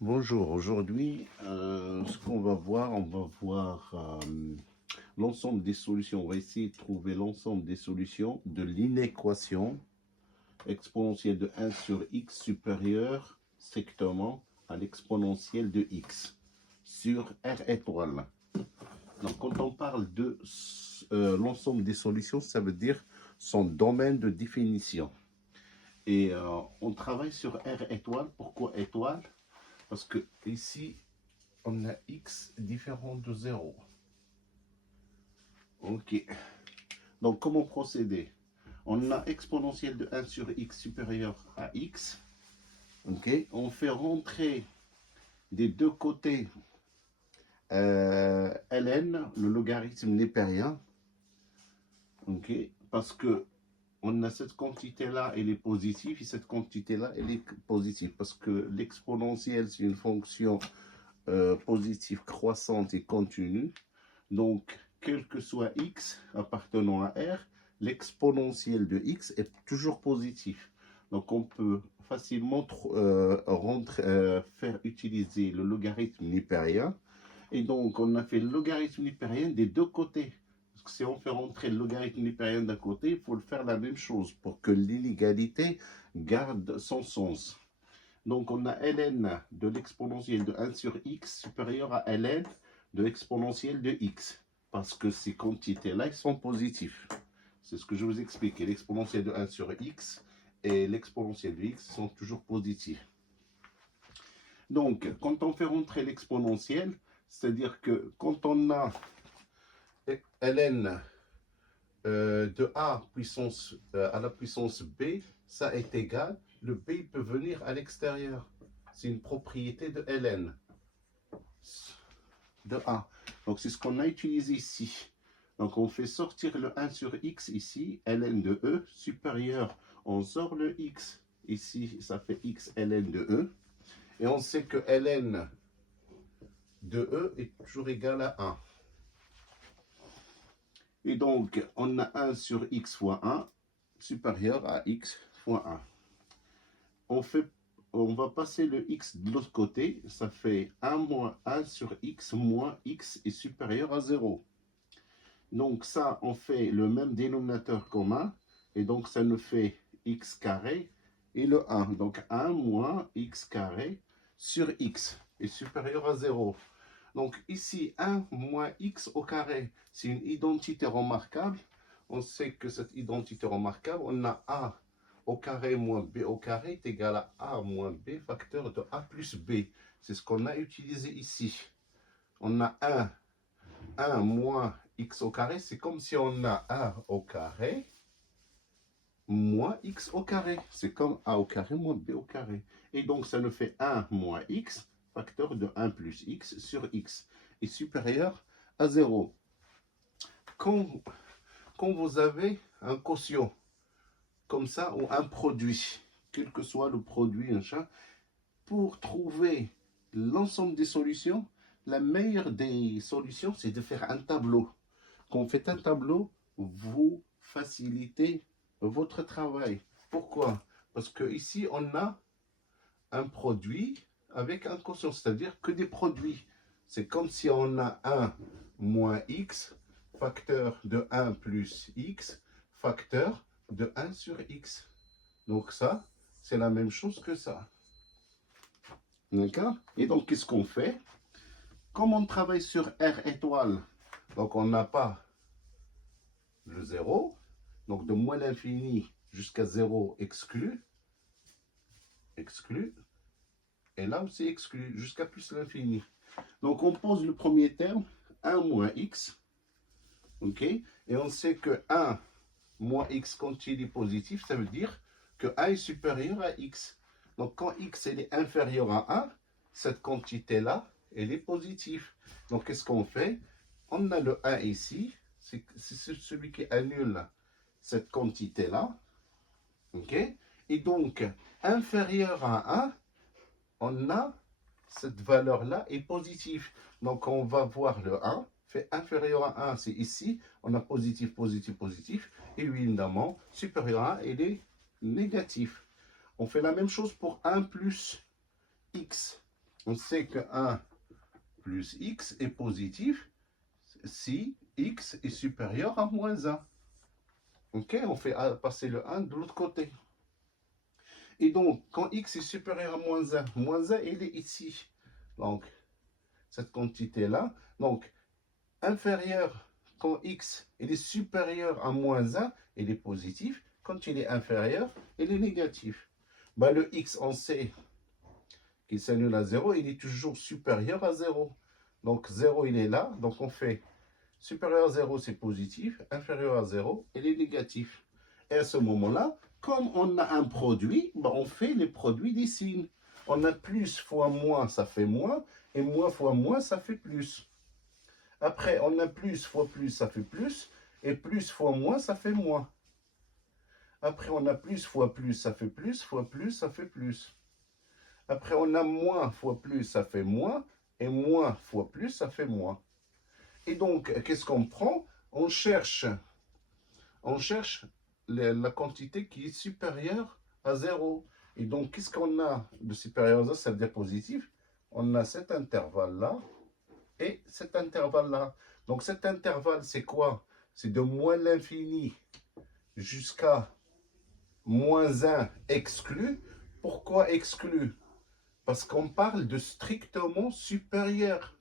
Bonjour, aujourd'hui, ce qu'on va voir, on va voir l'ensemble des solutions. On va essayer de trouver l'ensemble des solutions de l'inéquation exponentielle de 1 sur x supérieure strictement à l'exponentielle de x sur R étoile. Donc, quand on parle de l'ensemble des solutions, ça veut dire son domaine de définition. Et on travaille sur R étoile. Pourquoi étoile? Parce que ici, on a x différent de 0. Ok. Donc, comment procéder? On a exponentielle de 1 sur x supérieur à x. Ok. On fait rentrer des deux côtés ln, le logarithme népérien. Ok. Parce que on a cette quantité-là, elle est positive, et cette quantité-là, elle est positive. Parce que l'exponentielle, c'est une fonction positive croissante et continue. Donc, quel que soit x appartenant à R, l'exponentielle de x est toujours positif. Donc, on peut facilement faire utiliser le logarithme népérien. Et donc, on a fait le logarithme népérien des deux côtés. Parce que si on fait rentrer le logarithme népérien d'un côté, il faut le faire la même chose pour que l'inégalité garde son sens. Donc, on a ln de l'exponentielle de 1 sur x supérieur à ln de l'exponentielle de x. Parce que ces quantités-là, ils sont positifs. C'est ce que je vous explique. L'exponentielle de 1 sur x et l'exponentielle de x sont toujours positifs. Donc, quand on fait rentrer l'exponentielle, c'est-à-dire que quand on a ln de a puissance, à la puissance b, ça est égal, le b peut venir à l'extérieur. C'est une propriété de ln de a. Donc, c'est ce qu'on a utilisé ici. Donc, on fait sortir le 1 sur x ici, ln de e, supérieur, on sort le x. Ici, ça fait x ln de e. Et on sait que ln de e est toujours égal à 1. Et donc, on a 1 sur x fois 1 supérieur à x fois 1. On va passer le x de l'autre côté. Ça fait 1 moins 1 sur x moins x est supérieur à 0. Donc ça, on fait le même dénominateur commun. Et donc, ça nous fait x carré et le 1. Donc 1 moins x carré sur x est supérieur à 0. Donc ici, 1 moins x au carré, c'est une identité remarquable. On sait que cette identité remarquable, on a a au carré moins b au carré est égal à a moins b facteur de a plus b. C'est ce qu'on a utilisé ici. On a 1 moins x au carré, c'est comme si on a a au carré moins x au carré. C'est comme a au carré moins b au carré. Et donc, ça nous fait 1 moins x, facteur de 1 plus x sur x, est supérieur à 0. Quand vous avez un quotient comme ça, ou un produit, quel que soit le produit, pour trouver l'ensemble des solutions, la meilleure des solutions, c'est de faire un tableau. Quand vous faites un tableau, vous facilitez votre travail. Pourquoi? Parce que ici, on a un produit avec un quotient, c'est-à-dire que des produits. C'est comme si on a 1 moins x, facteur de 1 plus x, facteur de 1 sur x. Donc ça, c'est la même chose que ça. D'accord? Et donc, qu'est-ce qu'on fait? Comme on travaille sur R étoile, donc on n'a pas le 0, donc de moins l'infini jusqu'à 0 exclu, et là aussi exclu, jusqu'à plus l'infini. Donc on pose le premier terme, 1 moins x, ok? Et on sait que 1 moins x, quand il est positif, ça veut dire que 1 est supérieur à x. Donc quand x est inférieur à 1, cette quantité-là, elle est positive. Donc qu'est-ce qu'on fait? On a le 1 ici, c'est celui qui annule cette quantité-là, ok? Et donc, inférieur à 1, on a cette valeur-là est positive. Donc, on va voir le 1, fait inférieur à 1, c'est ici, on a positif, positif, positif, et évidemment, supérieur à 1, il est négatif. On fait la même chose pour 1 plus x. on sait que 1 plus x est positif si x est supérieur à moins 1. Ok, on fait passer le 1 de l'autre côté. Et donc, quand x est supérieur à moins 1 il est ici. Donc, cette quantité-là. Donc, inférieur, quand x il est supérieur à moins 1, il est positif. Quand il est inférieur, il est négatif. Ben, le x, on sait qu'il s'annule à 0, il est toujours supérieur à 0. Donc, 0, il est là. Donc, on fait supérieur à 0, c'est positif. Inférieur à 0, il est négatif. Et à ce moment-là, comme on a un produit, ben on fait les produits des signes. On a plus fois moins, ça fait moins. Et moins fois moins, ça fait plus. Après, on a plus fois plus, ça fait plus. Et plus fois moins, ça fait moins. Après, on a plus fois plus, ça fait plus. Fois plus, ça fait plus. Après, on a moins fois plus, ça fait moins. Et moins fois plus, ça fait moins. Et donc, qu'est-ce qu'on prend? On cherche la quantité qui est supérieure à 0. Et donc, qu'est-ce qu'on a de supérieur à 0? Ça veut dire positif. On a cet intervalle-là et cet intervalle-là. Donc, cet intervalle, c'est quoi? C'est de moins l'infini jusqu'à moins 1 exclu. Pourquoi exclu? Parce qu'on parle de strictement supérieur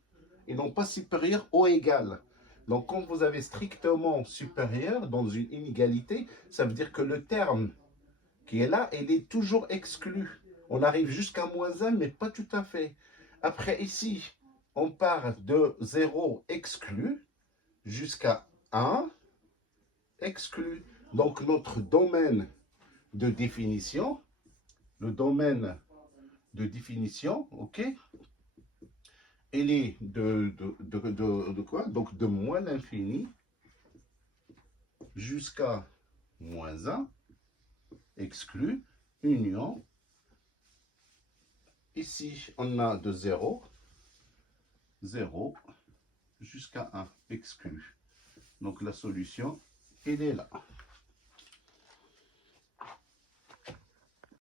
et non pas supérieur ou égal. Donc, quand vous avez strictement supérieur dans une inégalité, ça veut dire que le terme qui est là, il est toujours exclu. On arrive jusqu'à moins 1, mais pas tout à fait. Après, ici, on part de 0 exclu jusqu'à 1 exclu. Donc, notre domaine de définition, le domaine de définition, ok, il est de quoi? Donc, de moins l'infini jusqu'à moins 1, exclu, union. Ici, on a de 0 jusqu'à 1, exclu. Donc, la solution, elle est là.